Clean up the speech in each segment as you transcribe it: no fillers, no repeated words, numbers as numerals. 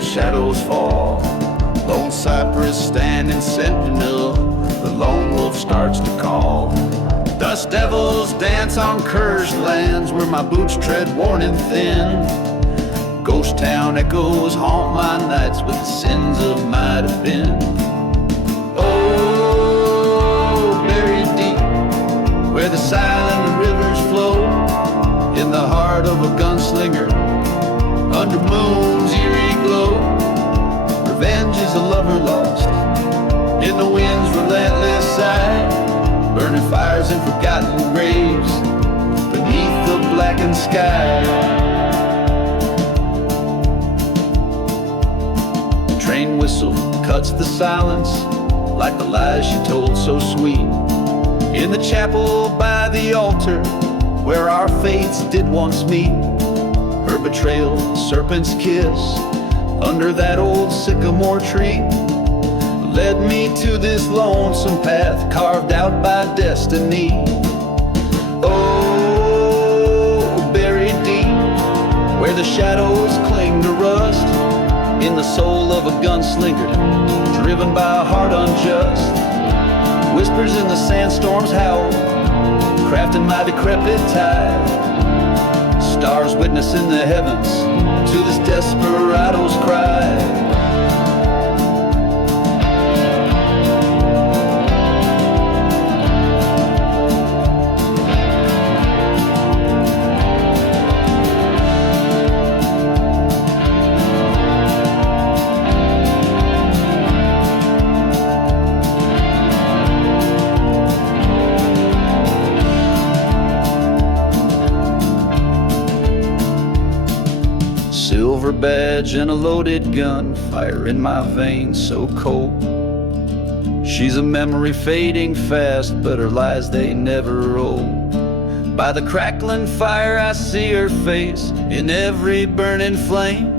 Shadows fall, lone cypress standing sentinel, the lone wolf starts to call. Dust devils dance on cursed lands where my boots tread worn and thin. Ghost town echoes haunt my nights with the sins of might have been. Oh, buried deep where the silent rivers flow, in the heart of a gunslinger, under moon's eerie glow. Revenge is a lover lost in the wind's relentless sigh, burning fires in forgotten graves beneath the blackened sky. Train whistle cuts the silence like the lies she told so sweet, in the chapel by the altar where our fates did once meet. Her betrayal, serpent's kiss, under that old sycamore tree, led me to this lonesome path carved out by destiny. Oh, buried deep where the shadows cling to rust, in the soul of a gunslinger, driven by a heart unjust. Whispers in the sandstorm's howl, crafting my decrepit tide. Stars witness in the heavens to this desperado's cry. Silver badge and a loaded gun, fire in my veins so cold. She's a memory fading fast, but her lies they never roll. By the crackling fire I see her face in every burning flame.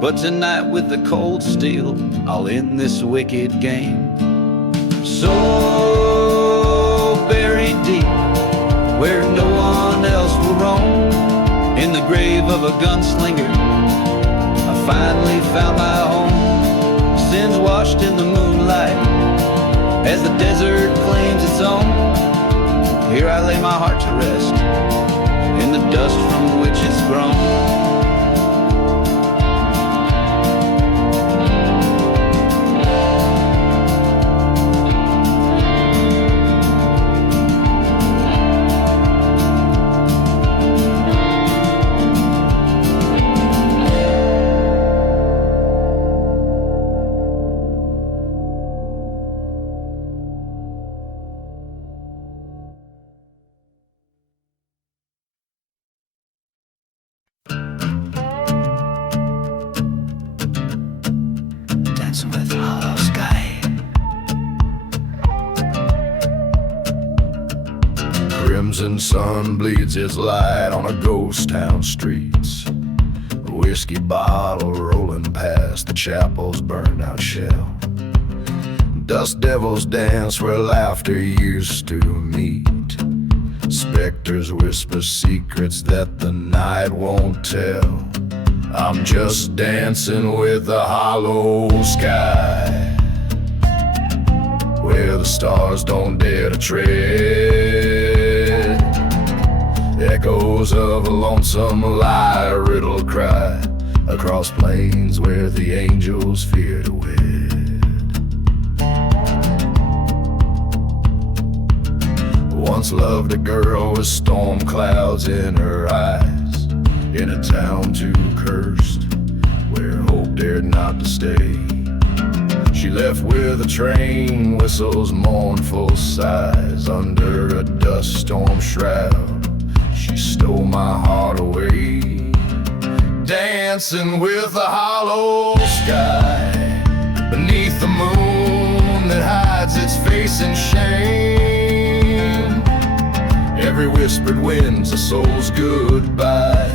But tonight with the cold steel I'll end this wicked game. So buried deep where no one else will roam, in the grave of a gunslinger, I finally found my home. Sins washed in the moonlight as the desert claims its own. Here I lay my heart to rest in the dust from which it's grown. Crimson sun bleeds its light on a ghost town streets. A whiskey bottle rolling past the chapel's burned out shell. Dust devils dance where laughter used to meet. Specters whisper secrets that the night won't tell. I'm just dancing with the hollow sky, where the stars don't dare to tread. Echoes of a lonesome lie, riddle cry across plains where the angels fear to wed. Once loved a girl with storm clouds in her eyes, in a town too cursed where hope dared not to stay. She left with a train whistle's mournful sighs, under a dust storm shroud she stole my heart away. Dancing with a hollow sky, beneath the moon that hides its face in shame. every whispered wind's a soul's goodbye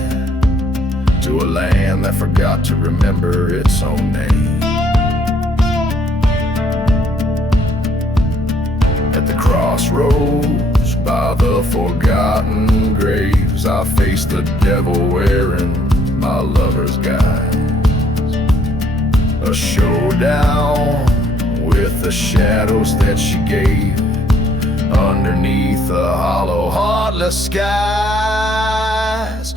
to a land that forgot to remember its own name. At the crossroads by the forgotten graves, I face the devil wearing my lover's guise. A showdown with the shadows that she gave underneath the hollow, heartless skies.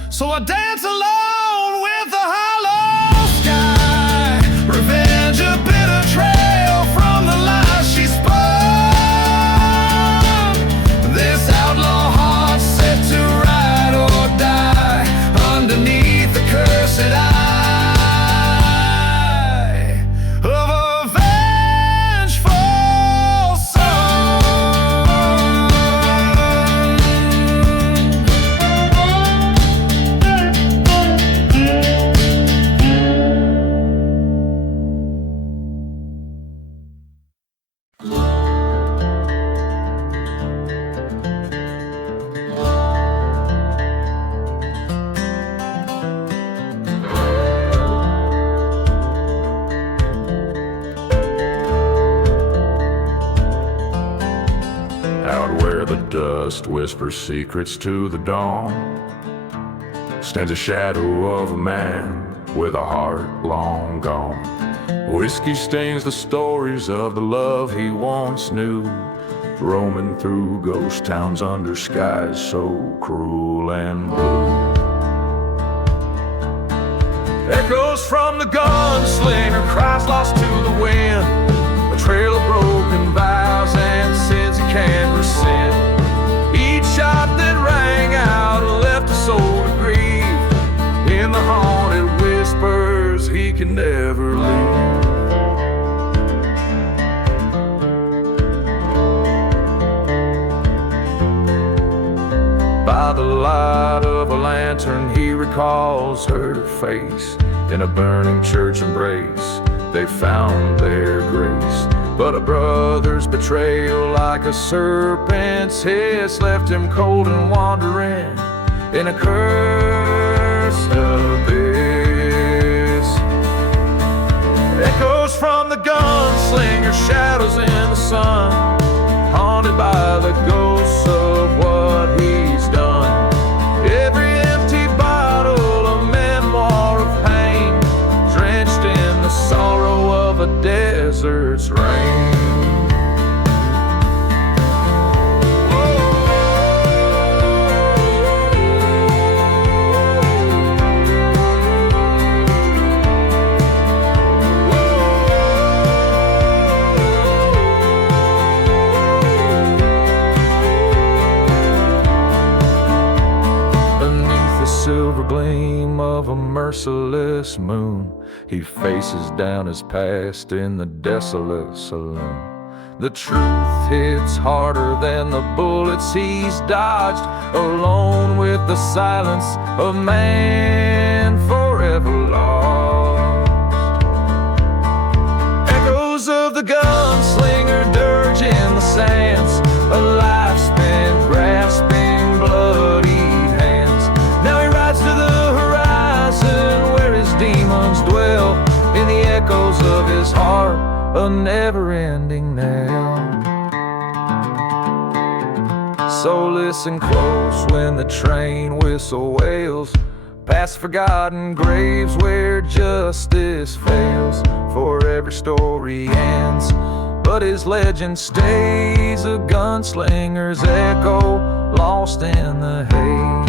So I dance alone with the hollow sky. Revenge, a bitter trail from the lies she spun. This outlaw heart set to ride or die underneath the cursed eye. Whispers secrets to the dawn. Stands a shadow of a man with a heart long gone. Whiskey stains the stories of the love he once knew, roaming through ghost towns under skies so cruel and blue. Echoes from the gunslinger, cries lost to the wind, a trail of broken vows and sins he can't rescind. Each shot that rang out left a soul to grieve in the haunted whispers he can never leave. By the light of a lantern he recalls her face. In a burning church embrace they found their grace. But a brother's betrayal, like a serpent's hiss, left him cold and wandering in a cursed abyss. Echoes from the gunslinger, shadows in the sun, haunted by the ghosts of what he's done. Every empty bottle, a memoir of pain, drenched in the sorrow of a desert's rain. Silver gleam of a merciless moon, he faces down his past in the desolate saloon. The truth hits harder than the bullets he's dodged, alone with the silence of man forever lost. Echoes of the gunslinger dirge in the sands, a life spent grasping bloody hands. Now he rides to the horizon where his demons dwell, in the echoes of his heart, a never-ending knell. So listen close when the train whistle wails, past forgotten graves where justice fails. For every story ends, but his legend stays, a gunslinger's echo lost in the haze.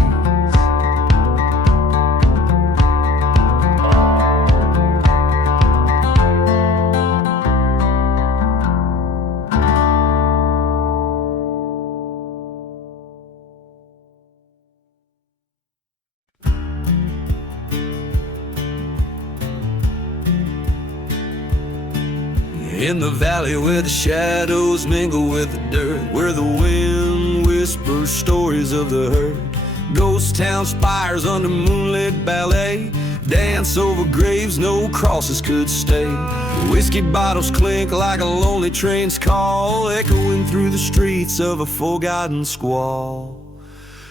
In the valley where the shadows mingle with the dirt, where the wind whispers stories of the herd, ghost town spires under moonlit ballet, dance over graves no crosses could stay. Whiskey bottles clink like a lonely train's call, echoing through the streets of a forgotten squall.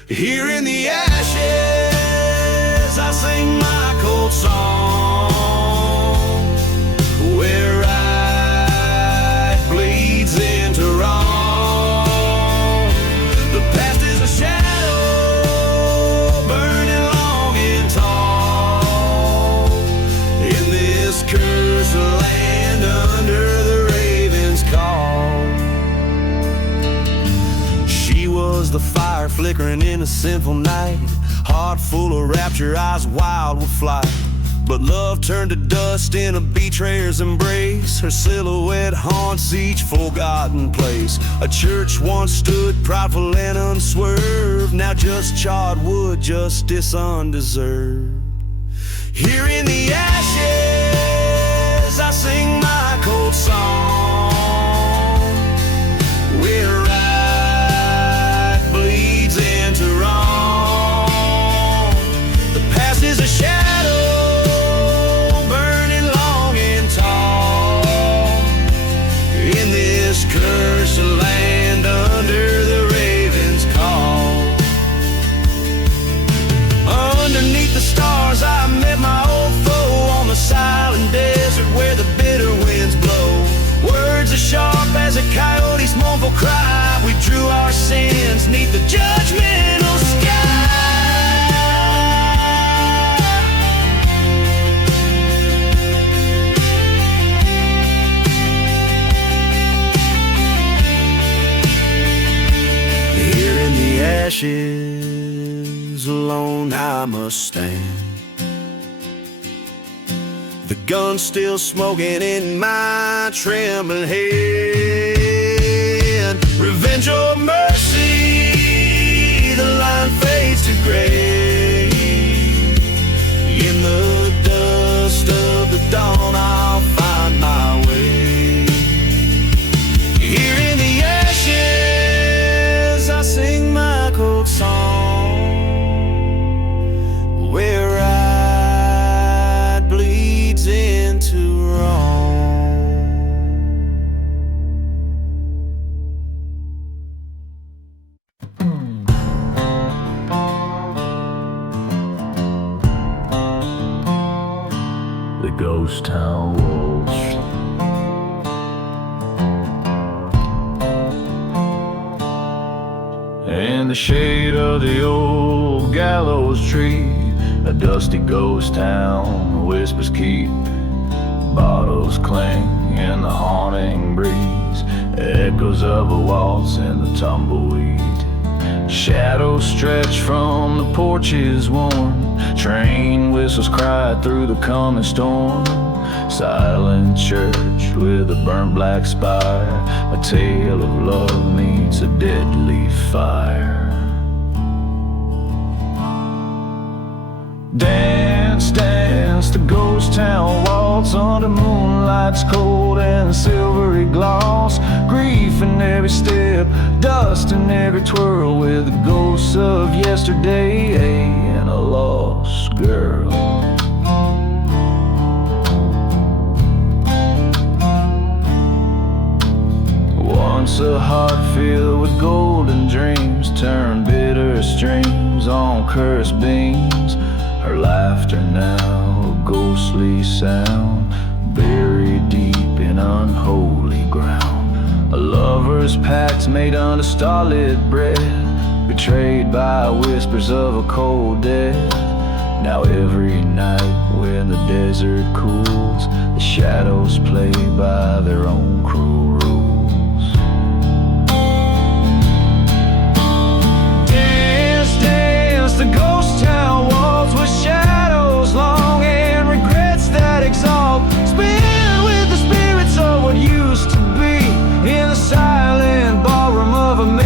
Here in the ashes, I sing my cold song, where right bleeds into wrong. The past is a shadow burning long and tall in this cursed land under the raven's call. She was the fire flickering in a sinful night, heart full of rapture, eyes wild with flight. But love turned to dust in a betrayer's embrace. Her silhouette haunts each forgotten place. A church once stood prideful and unswerved, now just charred wood, justice undeserved. Here in the ashes, I sing my cold song, where right bleeds into wrong. The past is a shadow burning long and tall in this cursed land under the raven's call. Underneath the stars I met my old foe on the silent desert where the bitter winds blow. Words as sharp as a coyote's mournful cry. We drew our sins 'neath the judgmental sky. Here in the ashes, alone I must stand. The gun still smoking in my trembling hand. Revenge or mercy, the line fades to gray. In the dust of the dawn I'll find my way. Here in the ashes, I sing my cold song, where right bleeds into wrong. The ghost town walls, in the shade of the old gallows tree, a dusty ghost town, whispers keep, bottles cling in the haunting breeze, echoes of a waltz in the tumbleweed. Shadows stretch from the porches warm, train whistles cry through the coming storm. Silent church with a burnt black spire, a tale of love meets a deadly fire. Dance, dance, the ghost town waltz under moonlight's cold and silvery gloss. Grief in every step, dust in every twirl, with the ghosts of yesterday and a lost girl. Once a heart filled with golden dreams turned bitter streams on cursed beams. Her laughter now a ghostly sound, buried deep in unholy ground. A lover's pact made under starlit breath, betrayed by whispers of a cold death. Now every night when the desert cools, the shadows play by their own cruel rules. Dance, dance, the ghost town waltz with shadows long and regrets that exalt. Spin with the spirits of what used to be in the silent ballroom of a memory.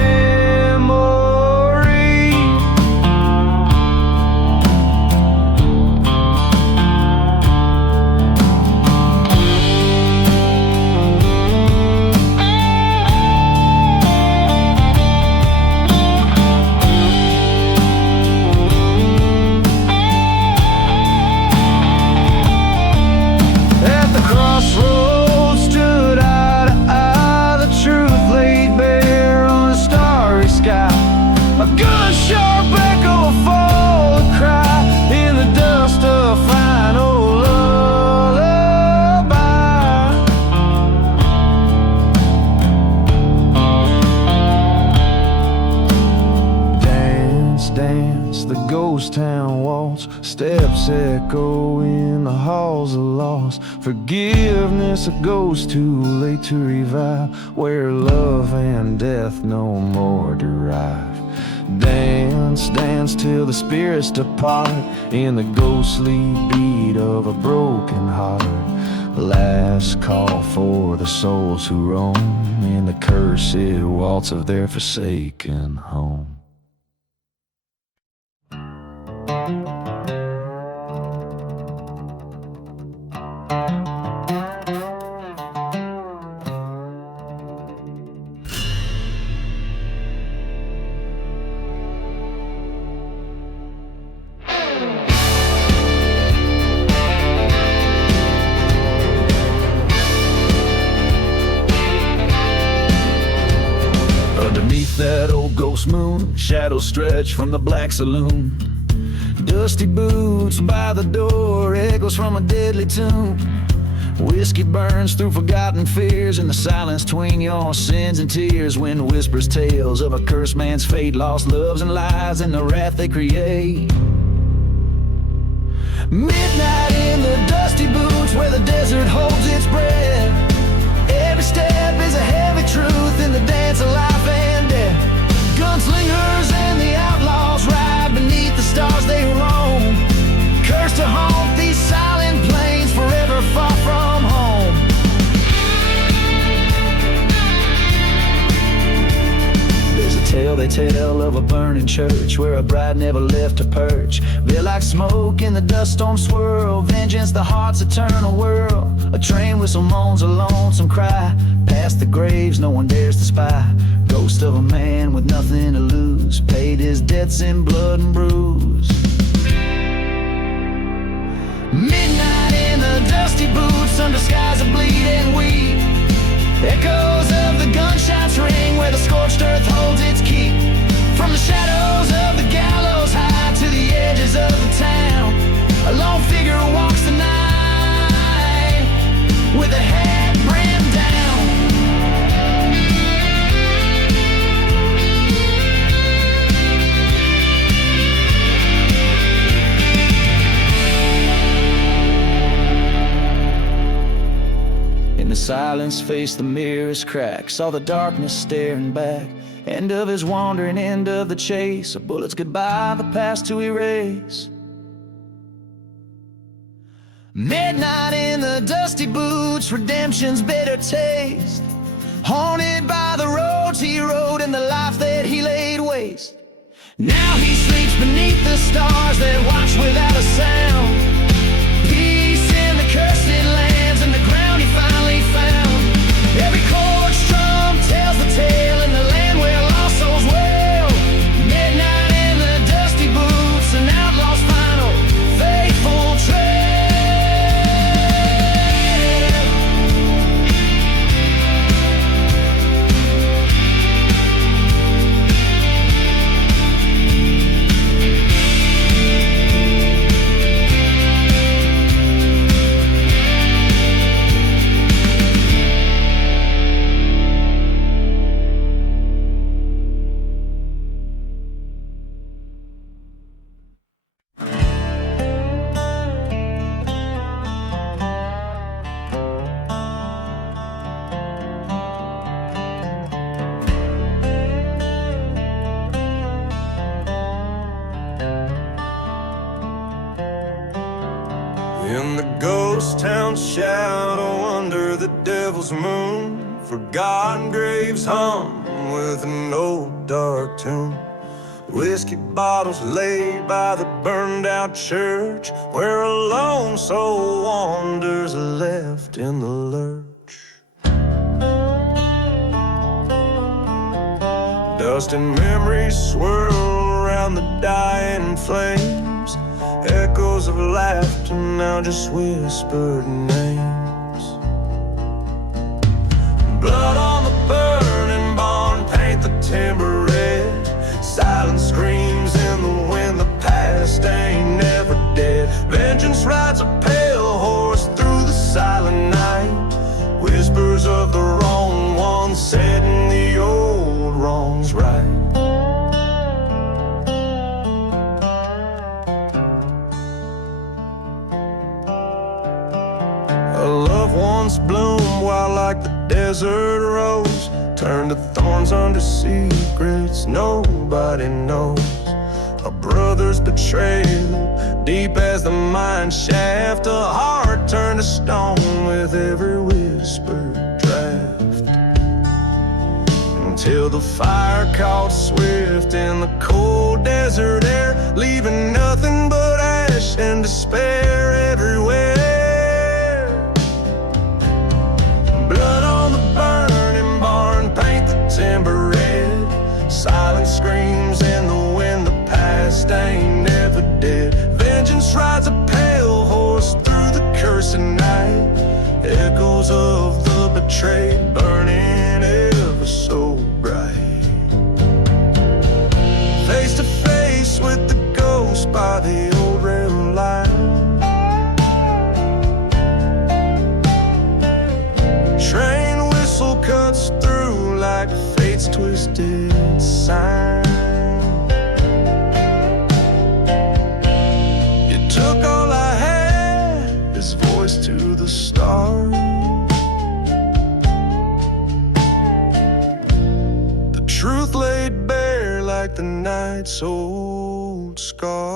dance, the ghost town waltz, steps echo in the halls of lost forgiveness. A ghost too late to revive, where love and death no more derive. Dance, dance till the spirits depart, in the ghostly beat of a broken heart. Last call for the souls who roam, in the cursed waltz of their forsaken home. Underneath that old ghost moon, shadows stretch from the black saloon. Dusty boots by the door, echoes from a deadly tune. Whiskey burns through forgotten fears, in the silence between your sins and tears. Wind whispers tales of a cursed man's fate, lost loves and lies, and the wrath they create. Midnight in the dusty boots, where the desert holds its breath. Every step is a heavy truth in the dance of life and death. Gunslingers and the outlaws ride beneath the stars they roam, cursed to haunt these silent plains, forever far from home. There's a tale they tell of a burning church, where a bride never left her perch. Veil like smoke in the dust storm swirl, vengeance the heart's eternal whirl. A train whistle moans a lonesome cry, past the graves no one dares to spy. Ghost of a man with nothing to lose, paid his debts in blood and bruise. Midnight in the dusty boots, under skies of bleeding wheat. Echoes of the gunshots ring, where the scorched earth holds its keep. From the shadows of the gallows high to the edges of the town, a lone figure walks the night, with a head brimmed down. In the silence face the mirrors crack, saw the darkness staring back. End of his wandering, end of the chase, a bullet's goodbye, the past to erase. Midnight in the dusty boots, redemption's bitter taste. Haunted by the roads he rode and the life that he laid waste. Now he sleeps beneath the stars that watch without a sound. Peace in the cursed lands and the ground he finally found. Every chord strum tells the tale in the land where lost souls wail. Midnight in the dusty boots, an outlaw's final faithful trail. In the ghost town shadow under the devil's moon, forgotten graves hum with an old dark tune. Whiskey bottles laid by the burned out church, where a lone soul wanders left in the lurch. Dust and memories swirl around the dying flames, echoes of laughter now just whispered names. Blood on the burning barn, paint the timber red. Silent screams in the wind, the past ain't never dead. Vengeance rides a pale horse through the silent night. Whispers of the wrong ones setting the old wrongs right. hearts bloom wild like the desert rose, turn to thorns under secrets nobody knows. A brother's betrayal, deep as the mine shaft, a heart turned to stone with every whispered draft. Until the fire caught swift in the cold desert air, leaving nothing but ash and despair everywhere. Blood on the burning barn, paint the timber red, silent screams in the wind, the past ain't never dead. Vengeance rides a pale horse through the cursing night, echoes of the betrayed burning ever so bright. Face to face with the ghost by the old rail line, train whistle cuts through like fate's twisted sign. You took all I had, his voice to the stars. The truth laid bare like the night's old scars.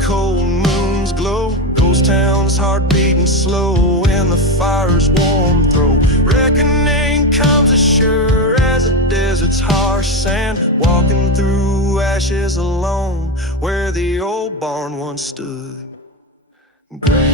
Cold moon's glow, ghost town's heart beating slow in the fire's warm throat. Reckoning comes as sure as the desert's harsh sand, walking through ashes alone where the old barn once stood grand.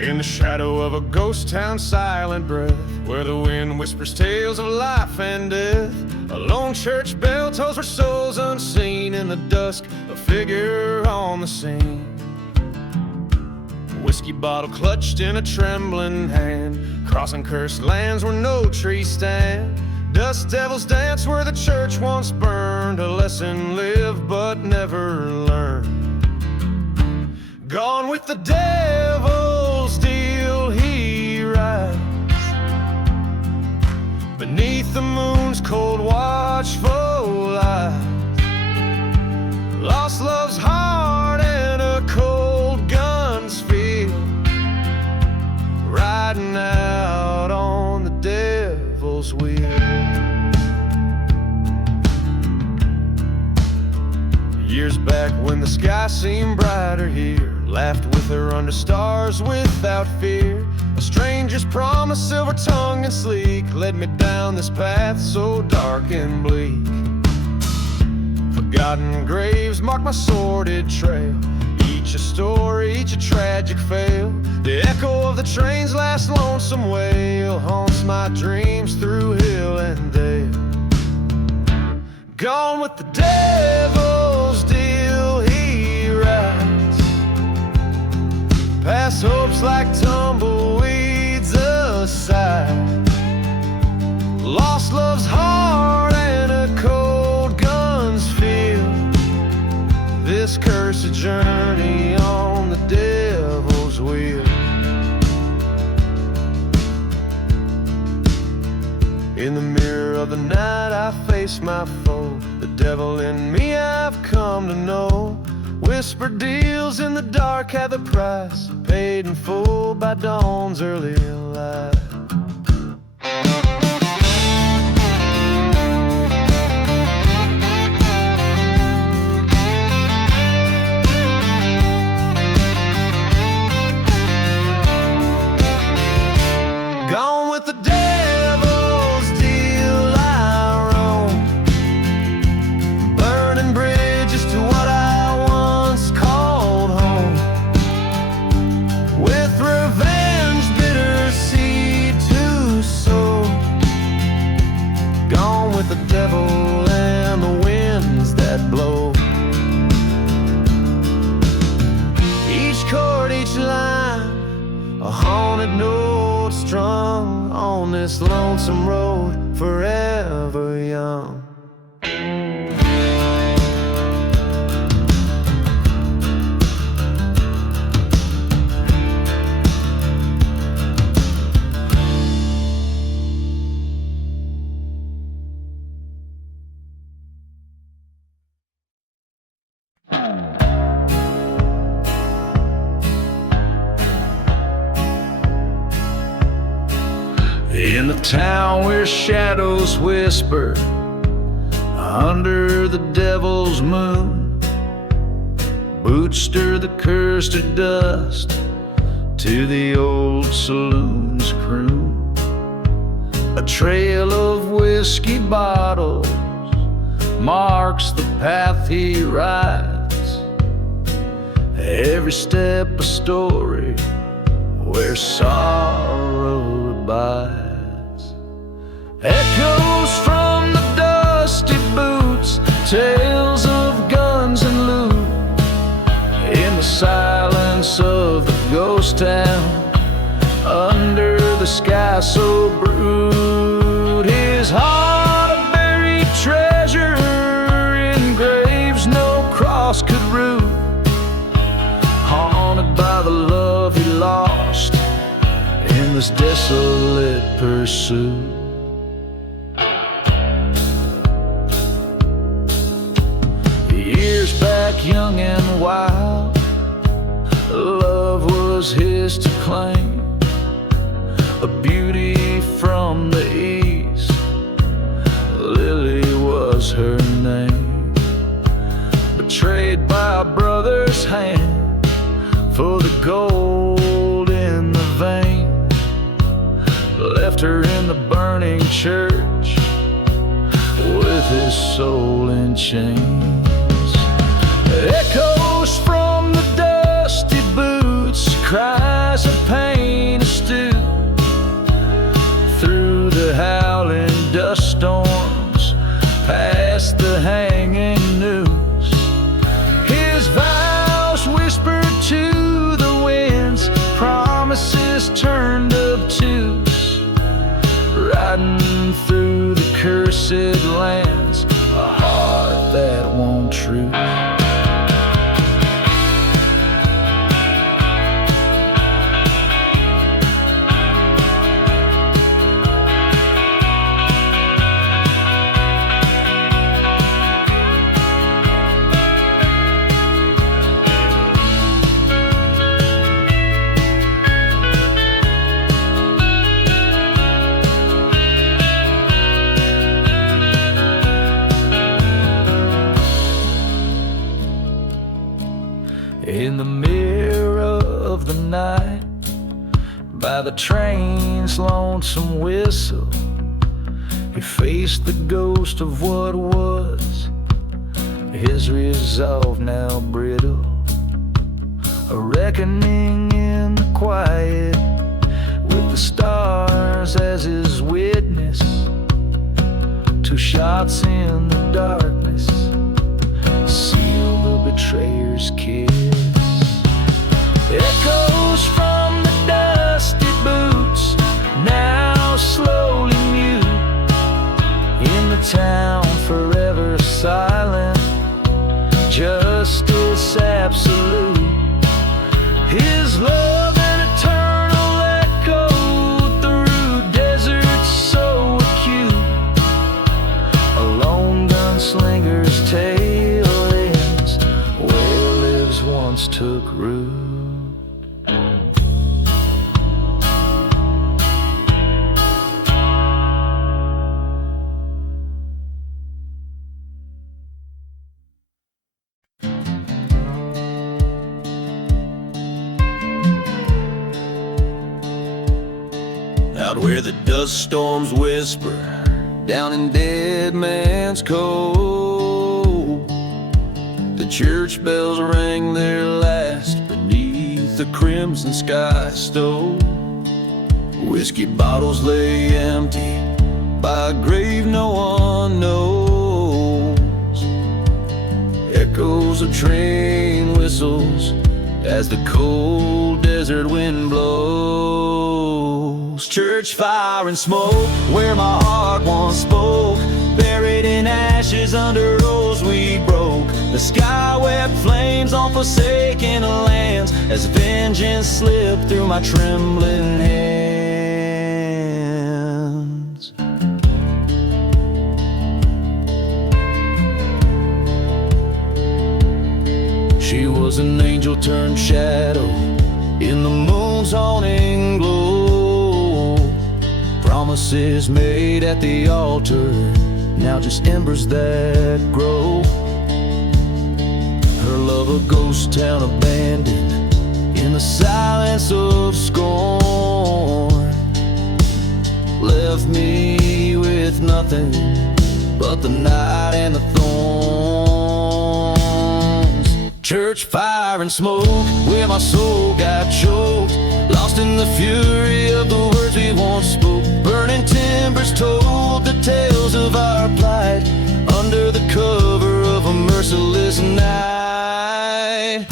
In the shadow of a ghost town, silent breath, where the wind whispers tales of life and death, a lone church bell tolls for souls unseen. In the dusk, a figure on the scene, a whiskey bottle clutched in a trembling hand, crossing cursed lands where no trees stand. Dust devils dance where the church once burned, a lesson lived but never learned. Gone with the devil, still he rides beneath the moon's cold watchful light. Lost love's heart and a cold gun's feel, riding out on the devil's wheel. Years back when the sky seemed brighter here, laughed with her under stars without fear. A stranger's promise, silver tongued and sleek, led me down this path so dark and bleak. Forgotten graves mark my sordid trail, each a story, each a tragic fail. The echo of the train's last lonesome wail haunts my dreams through hill and dale. Gone with the devil's deal he rides, past hopes like tumbleweeds aside. Lost love's heart and a cold gun's feel, this cursed journey on the devil's wheel. In the mirror of the night I face my foe, the devil in me I've come to know. Whispered deals in the dark have a price, paid in full by dawn's early light. Gone with the devil's deal I roam, burning bridges to what I once called home. With In a town where shadows whisper under the devil's moon, boots stir the curse to dust to the old saloon's croon. A trail of whiskey bottles marks the path he rides, every step a story where sorrow abides. Echoes from the dusty boots, tales of guns and loot, in the silence of the ghost town, under the sky so brewed. His heart a buried treasure in graves no cross could root, haunted by the love he lost in this desolate pursuit. Years back, young and wild, love was his to claim, a beauty from the east, Lily was her name. Betrayed by a brother's hand for the gold in the vein, left her in the burning church with his soul in chains. Echoes from the dusty boots, cries of pain astute, through the howling dust storms, past the hanging noose. His vows whispered to the winds, promises turned obtuse, riding through the cursed lands, a heart that won't truce. In the mirror of the night, by the train's lonesome whistle, he faced the ghost of what was, his resolve now brittle. A reckoning in the quiet, with the stars as his witness. 2 shots in the darkness seal the betrayer's kiss. Echoes from the dusty boots, now slowly mute, in the town forever silent, justice absolute. His love an eternal echo through deserts so acute. A lone gunslinger's tale ends where lives once took root. Out where the dust storms whisper, down in Dead Man's Cove, the church bells rang their last beneath the crimson sky stove. Whiskey bottles lay empty by a grave no one knows. Echoes of train whistles as the cold desert wind blows. Church fire and smoke where my heart once spoke, buried in ashes under rose we broke. The sky wept flames on forsaken lands as vengeance slipped through my trembling hands. She was an angel turned shadow in the moon's haunting glow, Promises made at the altar, now just embers that grow. Her love a ghost town abandoned in the silence of scorn. Left me with nothing but the night and the thorns. Church fire and smoke, where my soul got choked, lost in the fury of the words we once spoke. Burning timbers told the tales of our plight under the cover of a merciless night.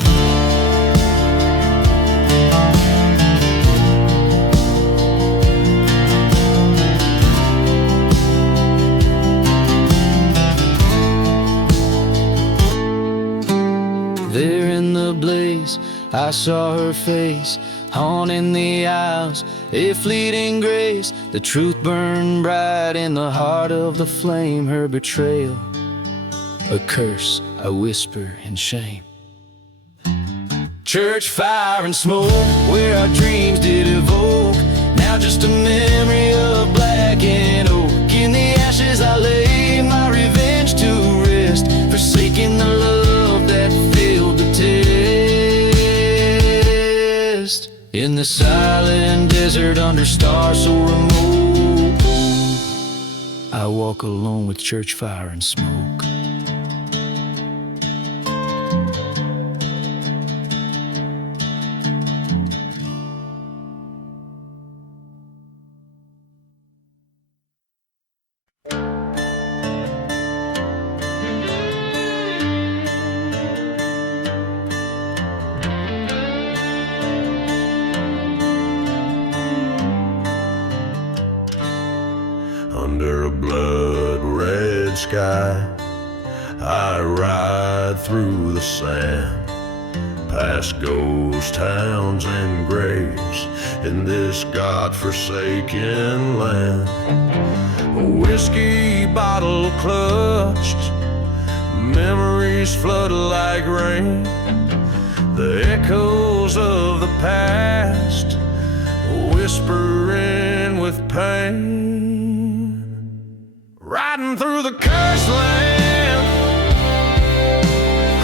There in the blaze, I saw her face, haunting the aisles, a fleeting grace. The truth burned bright in the heart of the flame. Her betrayal, a curse I whisper in shame. Church fire and smoke, where our dreams did evoke, now just a memory of black and oak. In the ashes I lay my revenge to rest, forsaking the love that failed to test. In the silent desert under stars so remote, I walk alone with church fire and smoke. Under a blood-red sky, I ride through the sand, past ghost towns and graves in this God-forsaken land. A whiskey bottle clutched, memories flood like rain, the echoes of the past whispering with pain. Riding through the cursed land,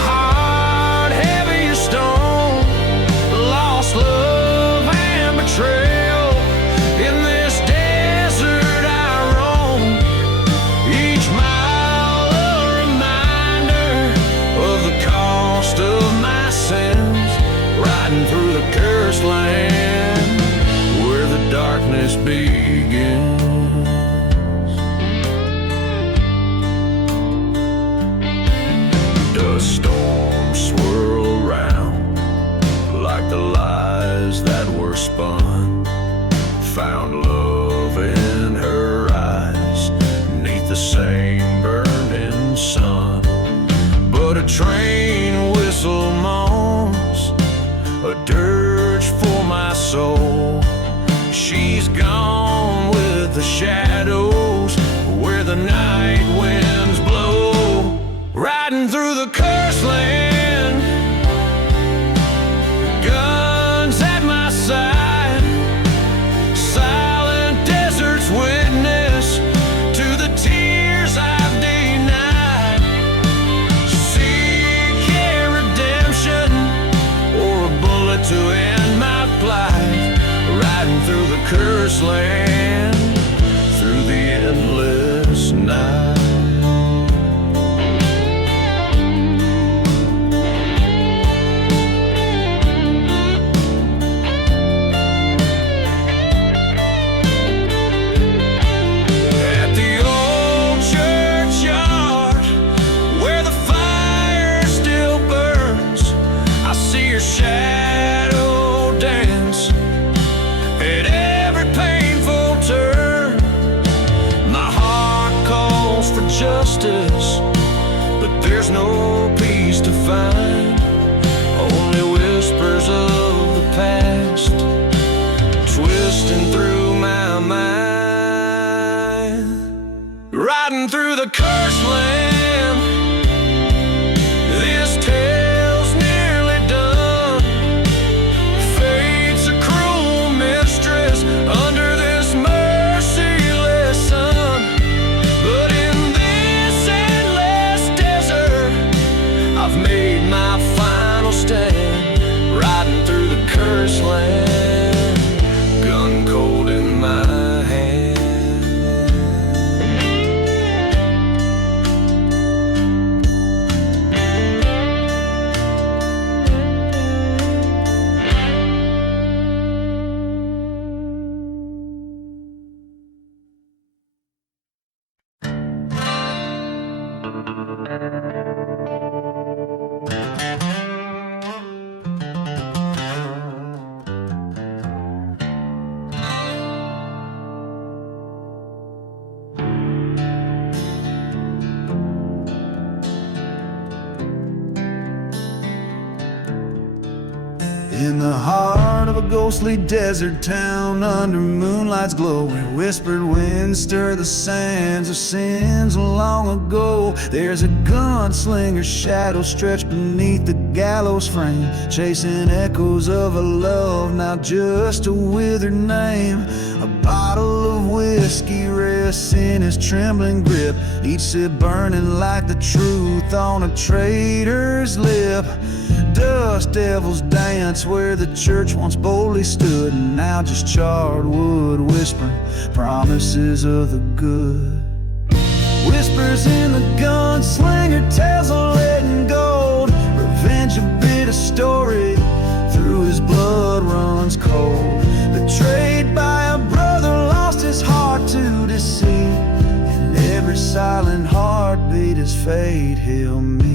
heart heavy as stone, lost love and betrayal. In this desert I roam, each mile a reminder of the cost of my sins. Riding through the cursed land, where the darkness begins. Storms swirl round like the lies that were spun. Found love in her eyes, neath the same burning sun. But a train whistle moans, a dirge for my soul. She's gone with the shadows, where the night winds blow. Riding through the cursed land, guns at my side, silent desert's witness to the tears I've denied. Seek a redemption or a bullet to end my plight. Riding through the cursed land, through the endless night. Shadow dance at every painful turn. My heart calls for justice, but there's no peace to find. Only whispers of the past twisting through my mind. Riding through the cursed land, this tale's nearly done. Fate's a cruel mistress under this mercy In the heart of a ghostly desert town, under moonlight's glow, where whispered winds stir the sands of sins long ago, there's a gunslinger shadow stretched beneath the gallows frame, chasing echoes of a love now just a withered name. A bottle of whiskey rests in his trembling grip, each sip burning like the truth on a traitor's lip. Dust devils dance where the church once boldly stood, and now just charred wood whispering promises of the good. Whispers in the gunslinger tells of lead and gold, revenge a bitter story through his blood runs cold. Betrayed by a brother, lost his heart to deceit, and every silent heartbeat is fate he'll meet.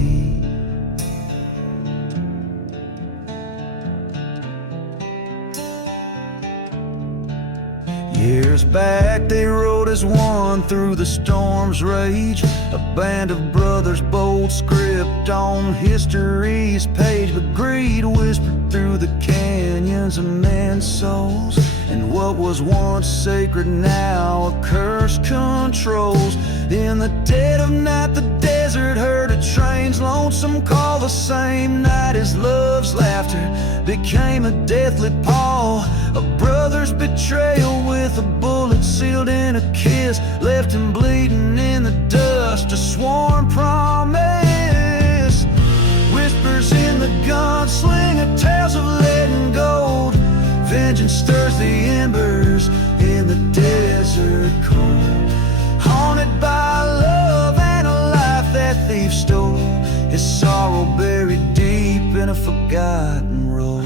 Years back they rode as one through the storm's rage, a band of brothers, bold script on history's page. But greed whispered through the canyons of men's souls, and what was once sacred now a curse controls. In the dead of night the desert heard a train's lonesome call. The same night his love's laughter became a deathly pall. A brother's betrayal with a bullet sealed in a kiss left him bleeding in the dust, a sworn promise. Whispers in the gunslinger, tales of lead and gold. Vengeance stirs the embers in the desert cold. Haunted by love and a life that thief stole, his sorrow buried deep in a forgotten road.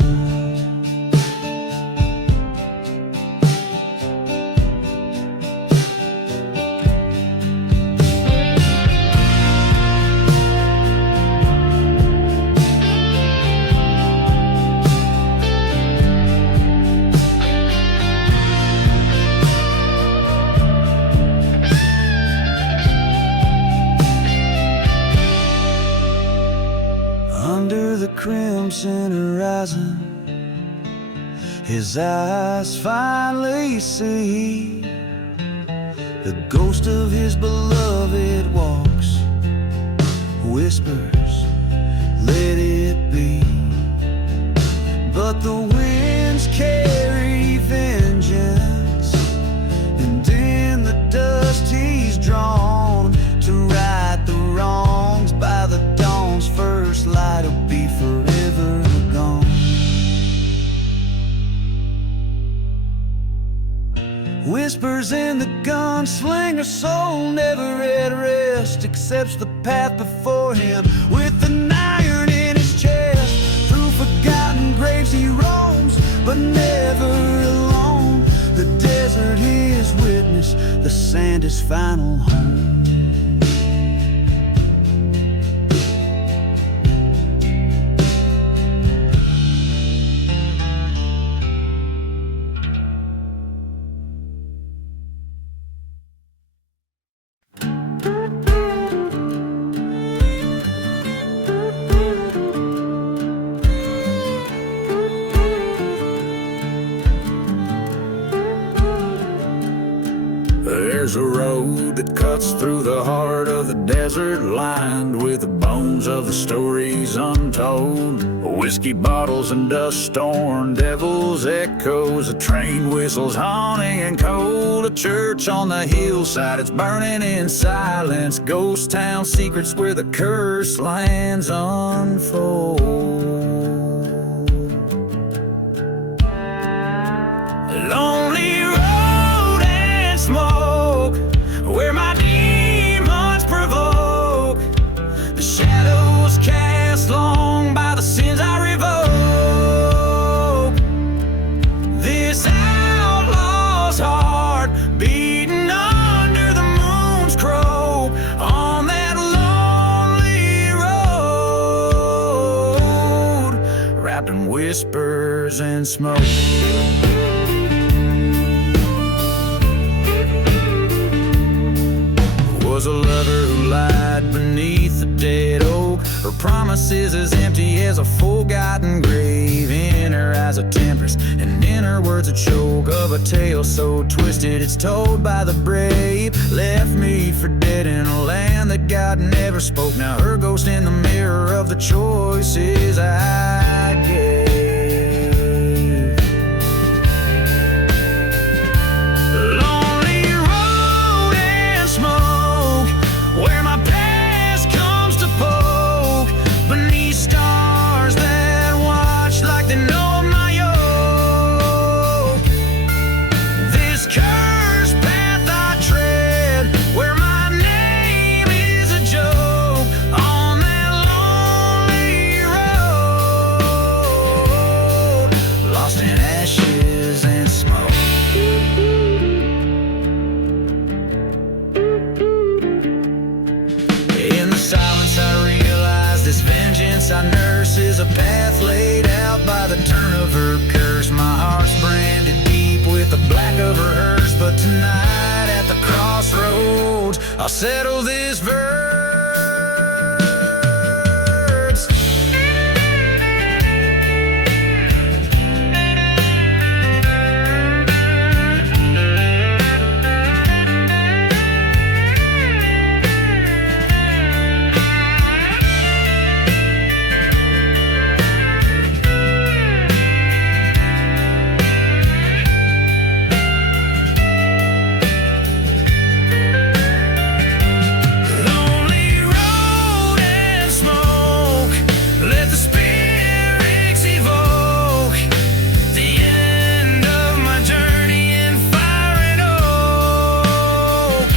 Crimson horizon, his eyes finally see the ghost of his beloved walks, whispers, let it be. But the winds carry vengeance, and in the dust he's drawn to right the wrongs. By the dawn's first light will be forever gone. Whispers in the gunslinger soul, never at rest, accepts the path before him with an iron in his chest. Through forgotten graves he roams, but never alone. The desert his witness, the sand his final home. There's a road that cuts through the heart of the desert, lined with the bones of the stories untold. Whiskey bottles and dust-storm devils, echoes of train whistles haunting and cold. A church on the hillside, it's burning in silence. Ghost town secrets where the cursed lands unfold. Lonely road and smoke, where my demons provoke. The shadows cast long by the sins I revoke. This outlaw's heart beating under the moon's crow, on that lonely road, wrapped in whispers and smoke. Was a lover who lied beneath the dead oak, Her promise is as empty as a forgotten grave. In her eyes a temptress, and in her words a choke of a tale so twisted it's told by the brave. Left me for dead in a land that God never spoke. Now her ghost in the mirror of the choices I gave. Lonely road and smoke, where my past comes to poke beneath stars that watch like they know my yoke. This cursed path I tread, where my name is a joke on that lonely road, lost in ashes and smoke. In the silence I realize this vengeance I nurse is a path laid out by the turn of her curse. My heart's branded deep with the black of her hearse, but tonight at the crossroads I'll settle this verse. Lonely road and smoke, let the spirits evoke the end of my journey in fire and oak.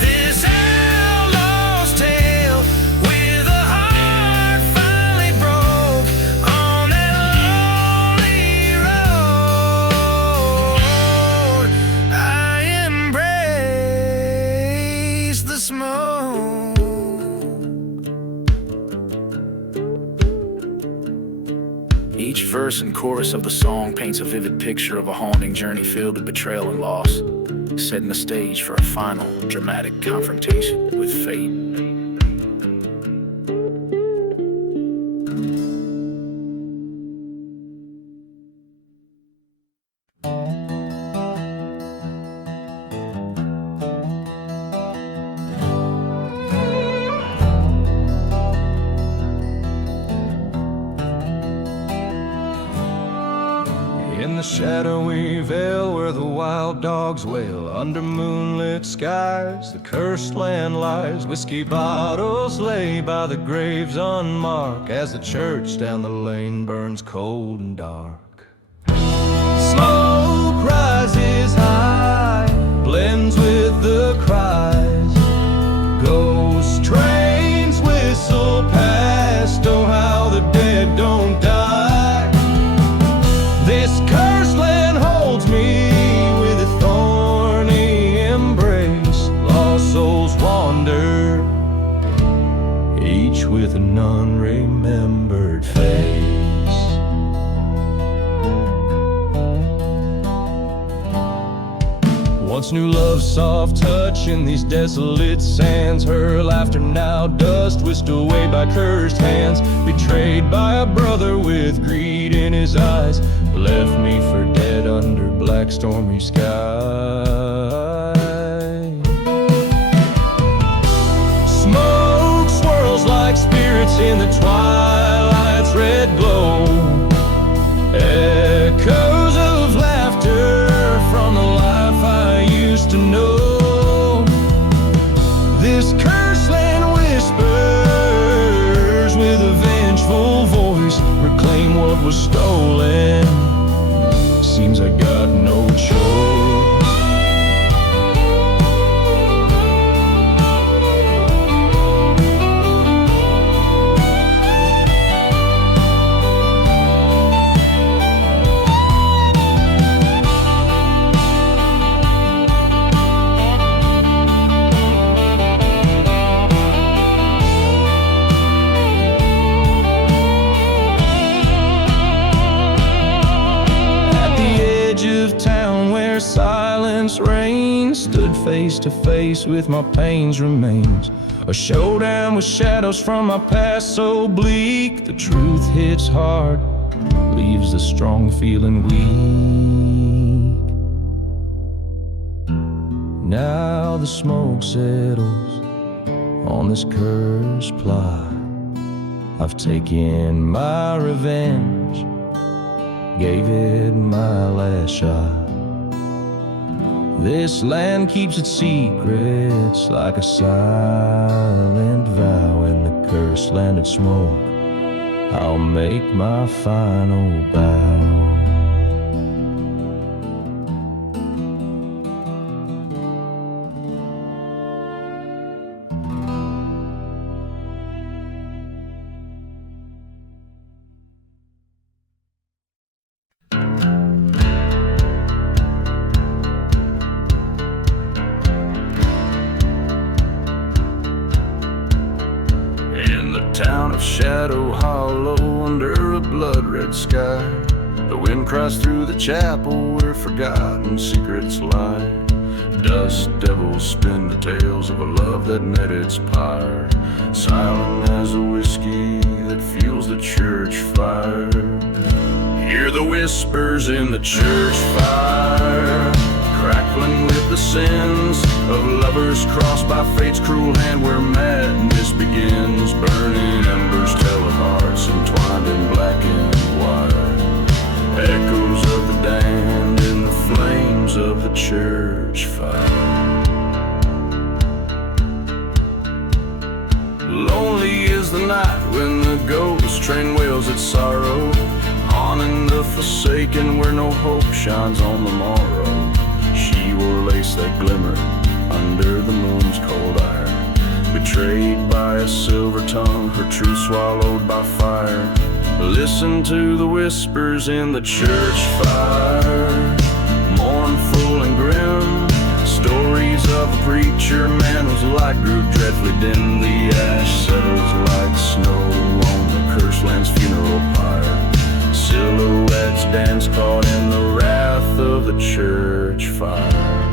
This outlaw's tale with a heart finally broke on that lonely road. I embrace the smoke. Each verse and chorus of the song paints a vivid picture of a haunting journey filled with betrayal and loss, setting the stage for a final, dramatic confrontation with fate. In the shadowy vale where the wild dogs wail, under moonlit skies the cursed land lies. Whiskey bottles lay by the graves unmarked, as the church down the lane burns cold and dark. Smoke rises high, blends with the cries. Ghost trains whistle past, oh how the dead don't die. This cursed land holds me with a thorny embrace. Lost souls wander, each with an unremembered face. Once knew love's soft touch in these desolate sands. Her laughter now dust, whisked away by cursed hands. Betrayed by a brother with greed in his eyes, left me for dead under black stormy skies. Smoke swirls like spirits in the twilight's red glow. Echoes of laughter from the life I used to know. This cursed land whispers with a vengeful voice, reclaim what was stolen. Seems I got no choice. Silence reigns, stood face to face with my pain's remains. A showdown with shadows from my past so bleak. The truth hits hard, leaves the strong feeling weak. Now the smoke settles on this cursed plot. I've taken my revenge, gave it my last shot. This land keeps its secrets like a silent vow. In the cursed land of smoke, I'll make my final bow. Town of Shadow Hollow under a blood-red sky, the wind cries through the chapel where forgotten secrets lie. Dust devils spin the tales of a love that met its pyre, silent as a whiskey that fuels the church fire. Hear the whispers in the church fire, crackling with the sins of lovers crossed by fate's cruel hand, where madness begins. Burning embers tell of hearts entwined in black and white, echoes of the damned in the flames of the church fire. Lonely is the night when the ghost train wails its sorrow, haunting the forsaken where no hope shines on the morrow. She wore lace that glimmered under the moon's cold ire, betrayed by a silver tongue, her truth swallowed by fire. Listen to the whispers in the church fire, mournful and grim, stories of a preacher man whose light grew dreadfully dim. The ash settles like snow on the cursed land's funeral pyre, silhouettes dance caught in the wrath of the church fire.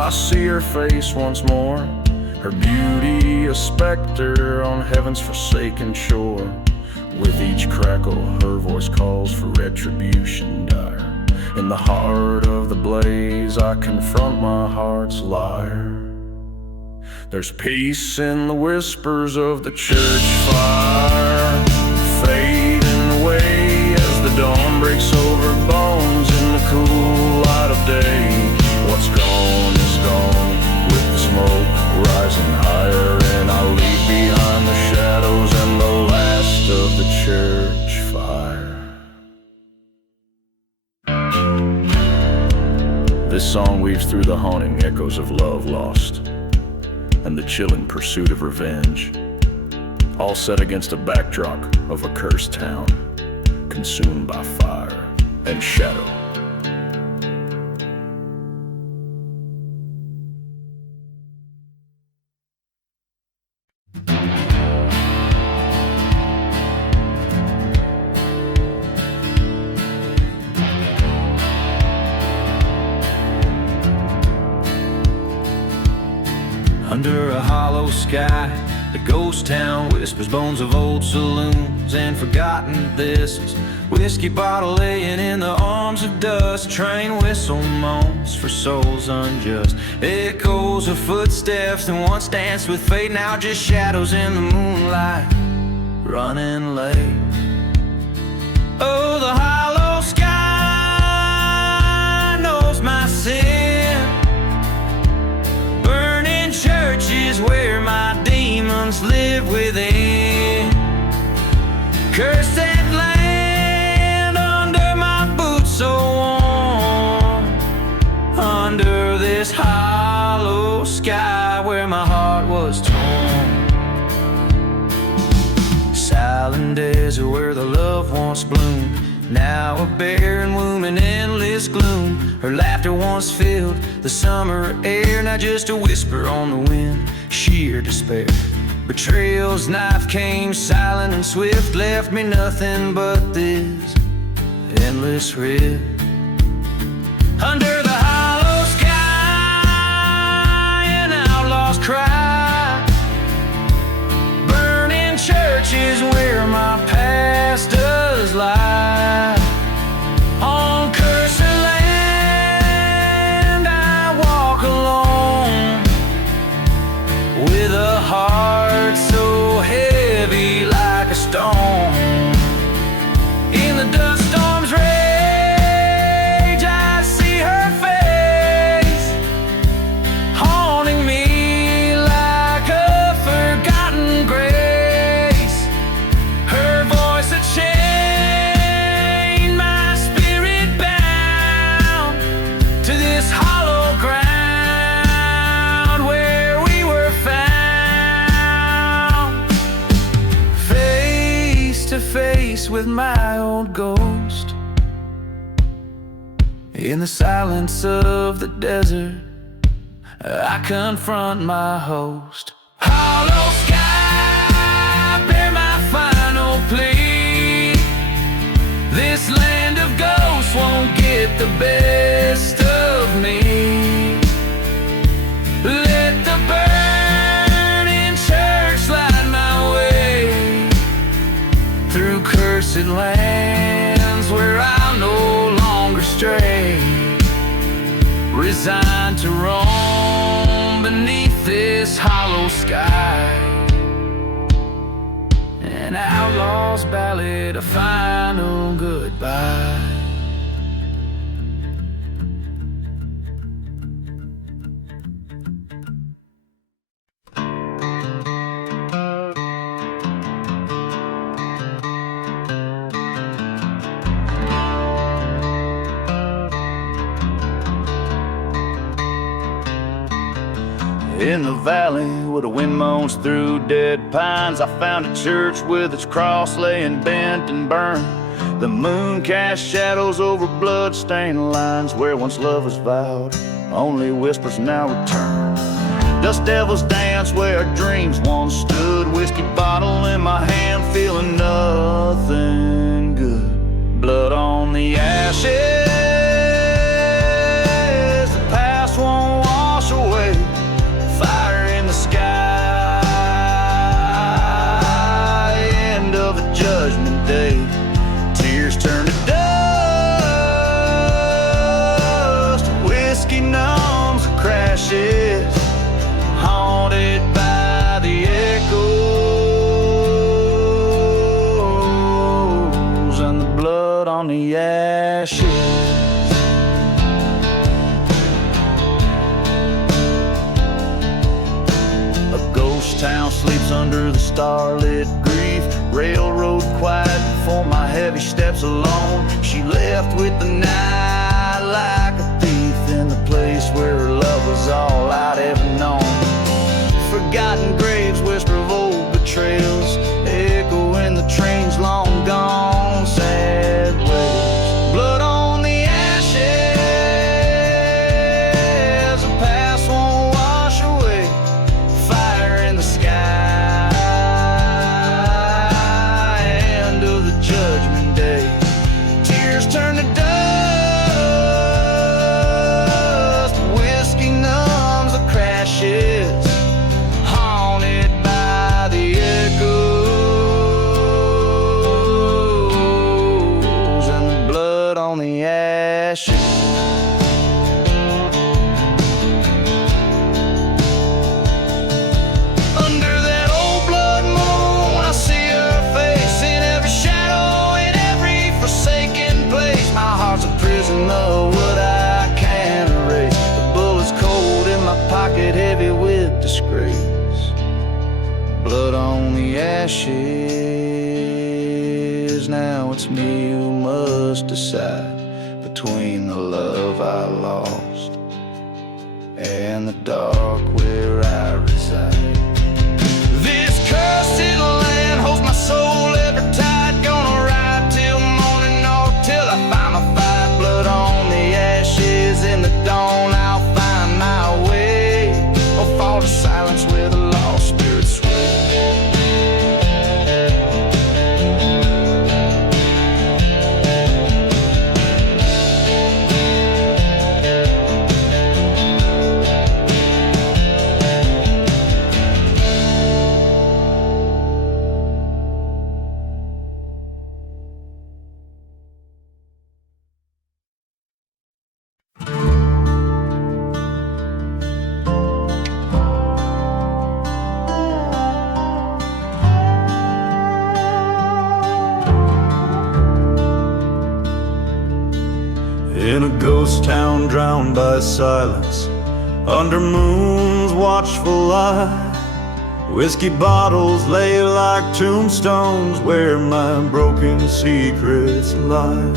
I see her face once more, her beauty a specter on heaven's forsaken shore. With each crackle her voice calls for retribution dire. In the heart of the blaze I confront my heart's liar. There's peace in the whispers of the church fire, fading away as the dawn breaks over bones in the cool light of day. What's gone is gone, with the smoke rising higher, and I leave behind the shadows and the last of the church fire. This song weaves through the haunting echoes of love lost and the chilling pursuit of revenge, all set against a backdrop of a cursed town consumed by fire and shadow. Under a hollow sky, the ghost town whispers bones of old saloons and forgotten thistles. Whiskey bottle laying in the arms of dust. Train whistle moans for souls unjust. Echoes of footsteps that once danced with fate, now just shadows in the moonlight, running late. Oh, the hollow sky knows my sin. Churches where my demons live within. Cursed that land under my boots so warm, under this hollow sky where my heart was torn. Silent desert where the love once bloomed, Now a barren womb in endless gloom. Her laughter once filled the summer air, now just a whisper on the wind, sheer despair. Betrayal's knife came silent and swift, left me nothing but this endless rift. Under the hollow sky, an outlaw's cry. Burning churches where my past does lie. On cursed land I walk alone, with a heart so heavy like a stone. In the dust storm's rage, I see her face, haunting me like a forgotten grace. Her voice a chain, my spirit bound to this hollow ground where we were found. Face to face with my old ghost, in the silence of the desert, I confront my host. Hollow sky, bear my final plea. This land of ghosts won't get the best of me. Let the burning church light my way through cursed lands where I'll no longer stray, resigned to roam beneath this hollow sky. An outlaw's ballad, a final goodbye. In the valley where the wind moans through dead pines, I found a church with its cross laying bent and burned. The moon cast shadows over blood-stained lines where once love was vowed, only whispers now return. Dust devils dance where our dreams once stood, whiskey bottle in my hand, feeling nothing good. Blood on the ashes, the past won't wash away. Fire in the sky, end of the judgment day. Tears turn to dust, whiskey numbs and crashes, haunted by the echoes and the blood on the ashes. Town sleeps under the starlit grief. Railroad quiet for my heavy steps alone. She left with the night like a thief in the place where her love was all I'd ever known. Forgotten graves whisper of old betrayals, echo in the train's long gone sad ways. Blood on the ashes, the past won't wash away. Fire in the sky, end of the judgment day. Tears turn to dust, whiskey numbs the crashes, haunted by the echoes and the blood on the ashes. What I can't erase, the bullet's cold in my pocket, heavy with disgrace. Blood on the ashes, now it's me who must decide between the love I lost and the dark where I reside. This cursed land holds my soul ever tight, gonna ride till morning or in a ghost town drowned by silence, under moon's watchful eye. Whiskey bottles lay like tombstones where my broken secrets lie.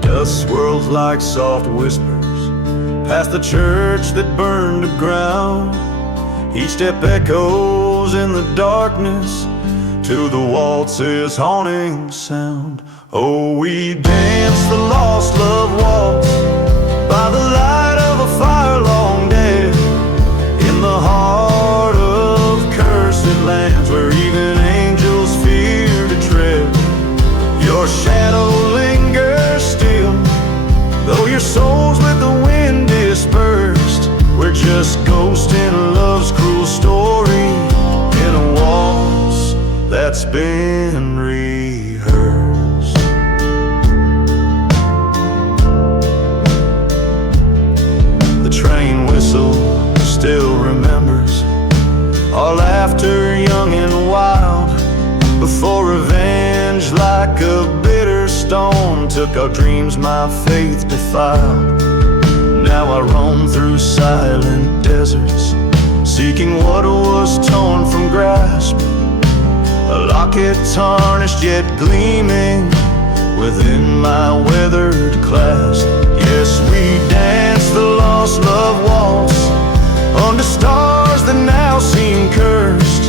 Dust swirls like soft whispers past the church that burned to ground. Each step echoes in the darkness to the waltz's haunting sound. Oh, we dance the lost love waltz by the light of a fire long dead, in the heart of cursed lands where even angels fear to tread. Your shadow lingers still, though your soul's with the wind dispersed. We're just ghosts in love's cruel story, in a waltz that's been rehearsed. The train whistle still remembers our laughter, young and wild, before revenge like a bitter stone took our dreams my faith defiled. Now I roam through silent deserts, seeking what was torn from grasp, a locket tarnished yet gleaming within my weathered clasp. Yes, we dance the lost love waltz under stars that now seem cursed,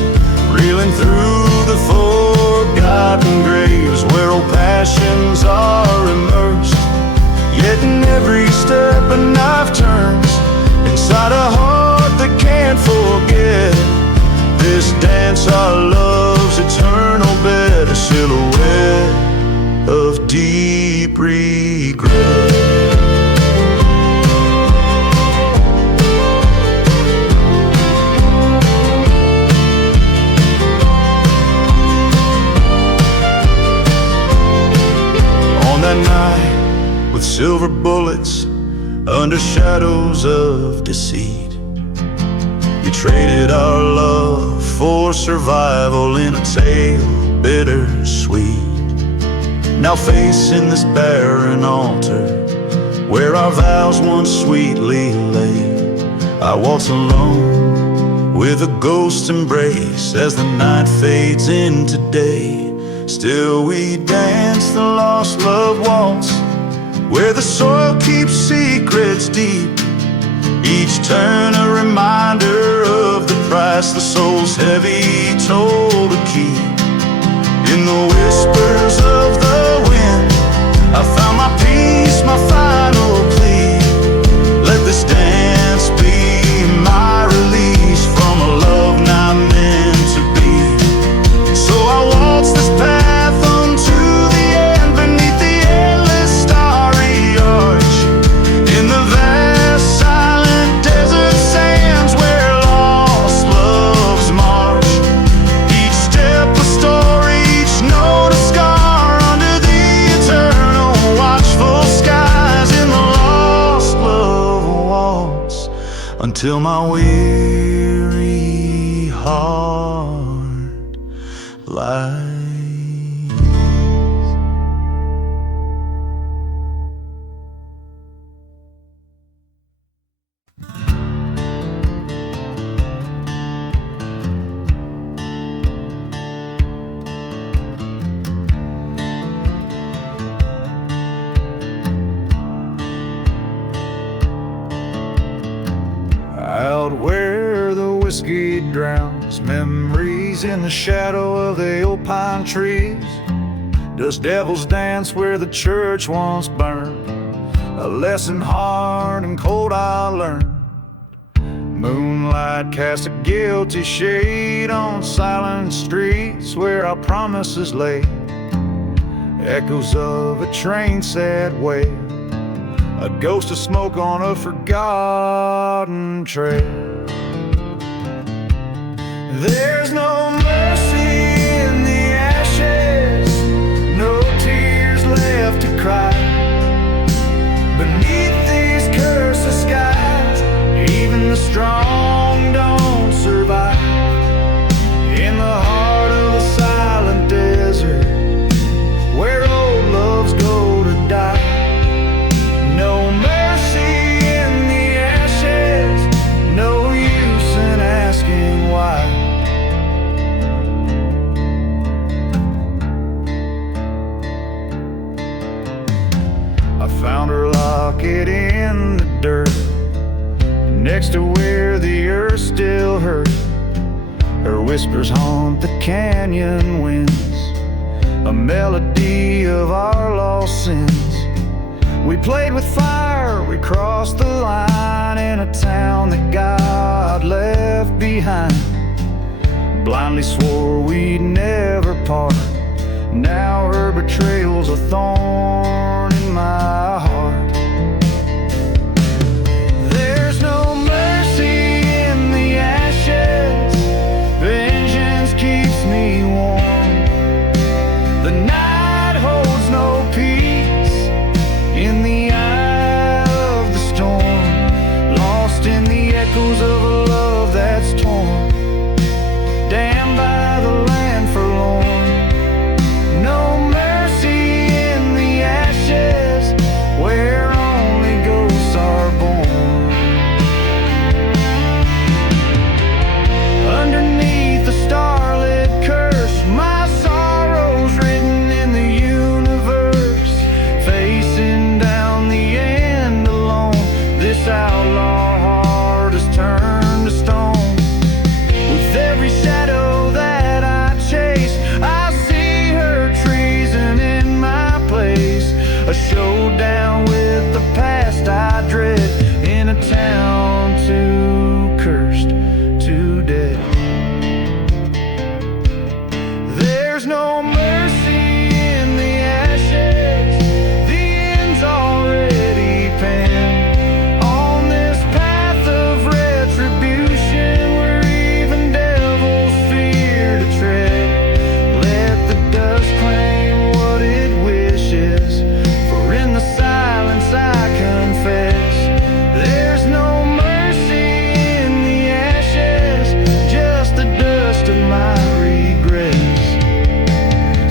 reeling through the forgotten graves where old passions are immersed. Yet in every step a knife turns inside a heart that can't forget. This dance our love's eternal bed, a silhouette of deep regret. On that night with silver bullets under shadows of deceit, we traded our love for survival in a tale bittersweet. Now facing this barren altar where our vows once sweetly lay, I waltz alone with a ghost's embrace as the night fades into day. Still we dance the lost love waltz where the soil keeps secrets deep, each turn a reminder of the price the soul's heavy toll to keep. In the whispers of the wind I found my peace, my final plea. Let this dance be my release from a love not meant to be. So I waltz this path unto the end beneath the endless starry arch, in the vast silent desert sands where lost loves march. Each step a story, each note a scar under the eternal watchful skies, in the lost love waltz until my weary heart lies. Out where the whiskey drowns memories in the shadow of the old pine trees, does devils dance where the church once burned? A lesson hard and cold I learned. Moonlight casts a guilty shade on silent streets where our promises lay, echoes of a train set way, a ghost of smoke on a forgotten trail. There's no mercy in the ashes, no tears left to cry. Beneath these cursed skies, even the strong don't survive. In the heart of a silent desert, where old loves go to die, next to where the earth still hurts. Her whispers haunt the canyon winds, a melody of our lost sins. We played with fire, we crossed the line in a town that God left behind. Blindly swore we'd never part. Now her betrayal's a thorn in my heart. There's no mercy in the ashes, vengeance keeps me warm. The night holds no peace in the eye of the storm, lost in the echoes of a love that's torn, damned by the land forlorn. No mercy in the ashes, where only ghosts are born. Underneath the starlit curse, my sorrow's written in the universe. Facing down the end alone, this outlaw heart has turned to stone. With every shadow that I chase, I see her treason in my place. A showdown with the past I dread, in a town too cursed, too dead. There's no mercy in the ashes, the end's already penned. On this path of retribution, where even devils fear to tread, let the dust claim what it wishes, for in the silence I confess. There's no mercy in the ashes, just the dust of my regrets.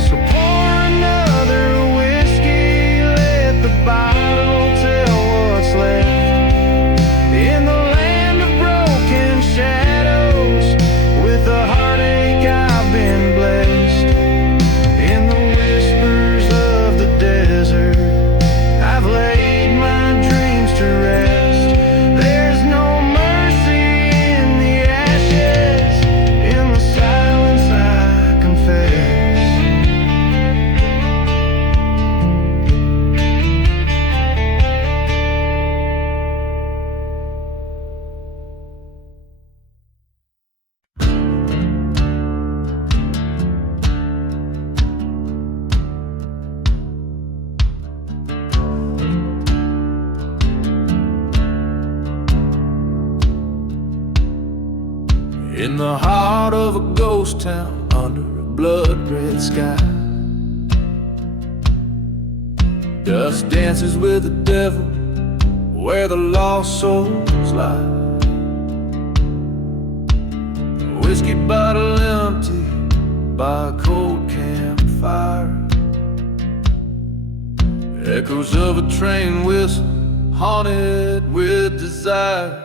So pour another whiskey, let the bottle tell what's left. In the land of broken shadows, with the heartache I've been blessed. In the whispers of the desert, I've laid my dreams to rest. There's no mercy in the ashes, in the silence I confess. In the heart of a ghost town, under a blood-red sky, dust dances with the devil, where the lost souls lie. A whiskey bottle empty by a cold campfire, echoes of a train whistle haunted with desire.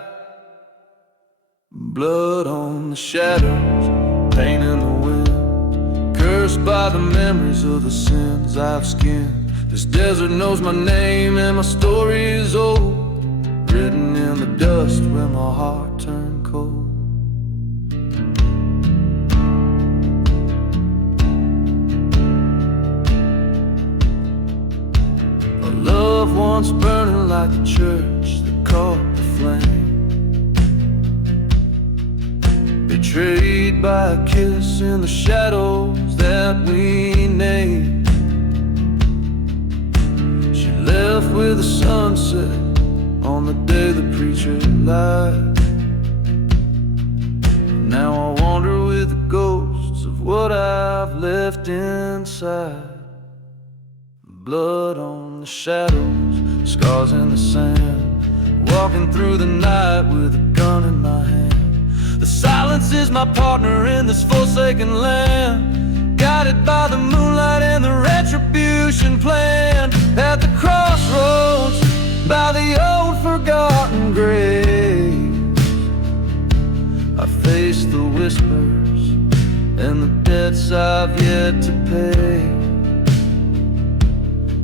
Blood on the shadows, pain in the wind, cursed by the memories of the sins I've skinned. This desert knows my name and my story is old, written in the dust where my heart turned cold. A love once burning like a church that caught the flame, betrayed by a kiss in the shadows that we named. She left with the sunset on the day the preacher lied. Now I wander with the ghosts of what I've left inside. Blood on the shadows, scars in the sand, walking through the night with a gun in my hand. The silence is my partner in this forsaken land, guided by the moonlight and the retribution plan. At the crossroads, by the old forgotten graves, I face the whispers and the debts I've yet to pay.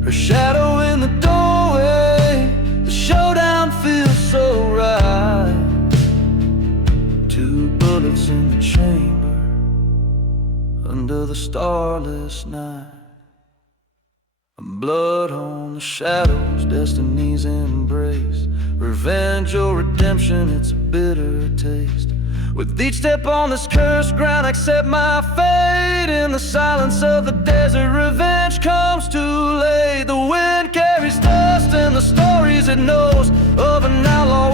Her shadow in the doorway, the showdown feels so right. the starless night. Blood on the shadows, destiny's embrace. Revenge or redemption, it's a bitter taste. With each step on this cursed ground, I accept my fate. In the silence of the desert, revenge comes too late. The wind carries dust and the stories it knows of an outlaw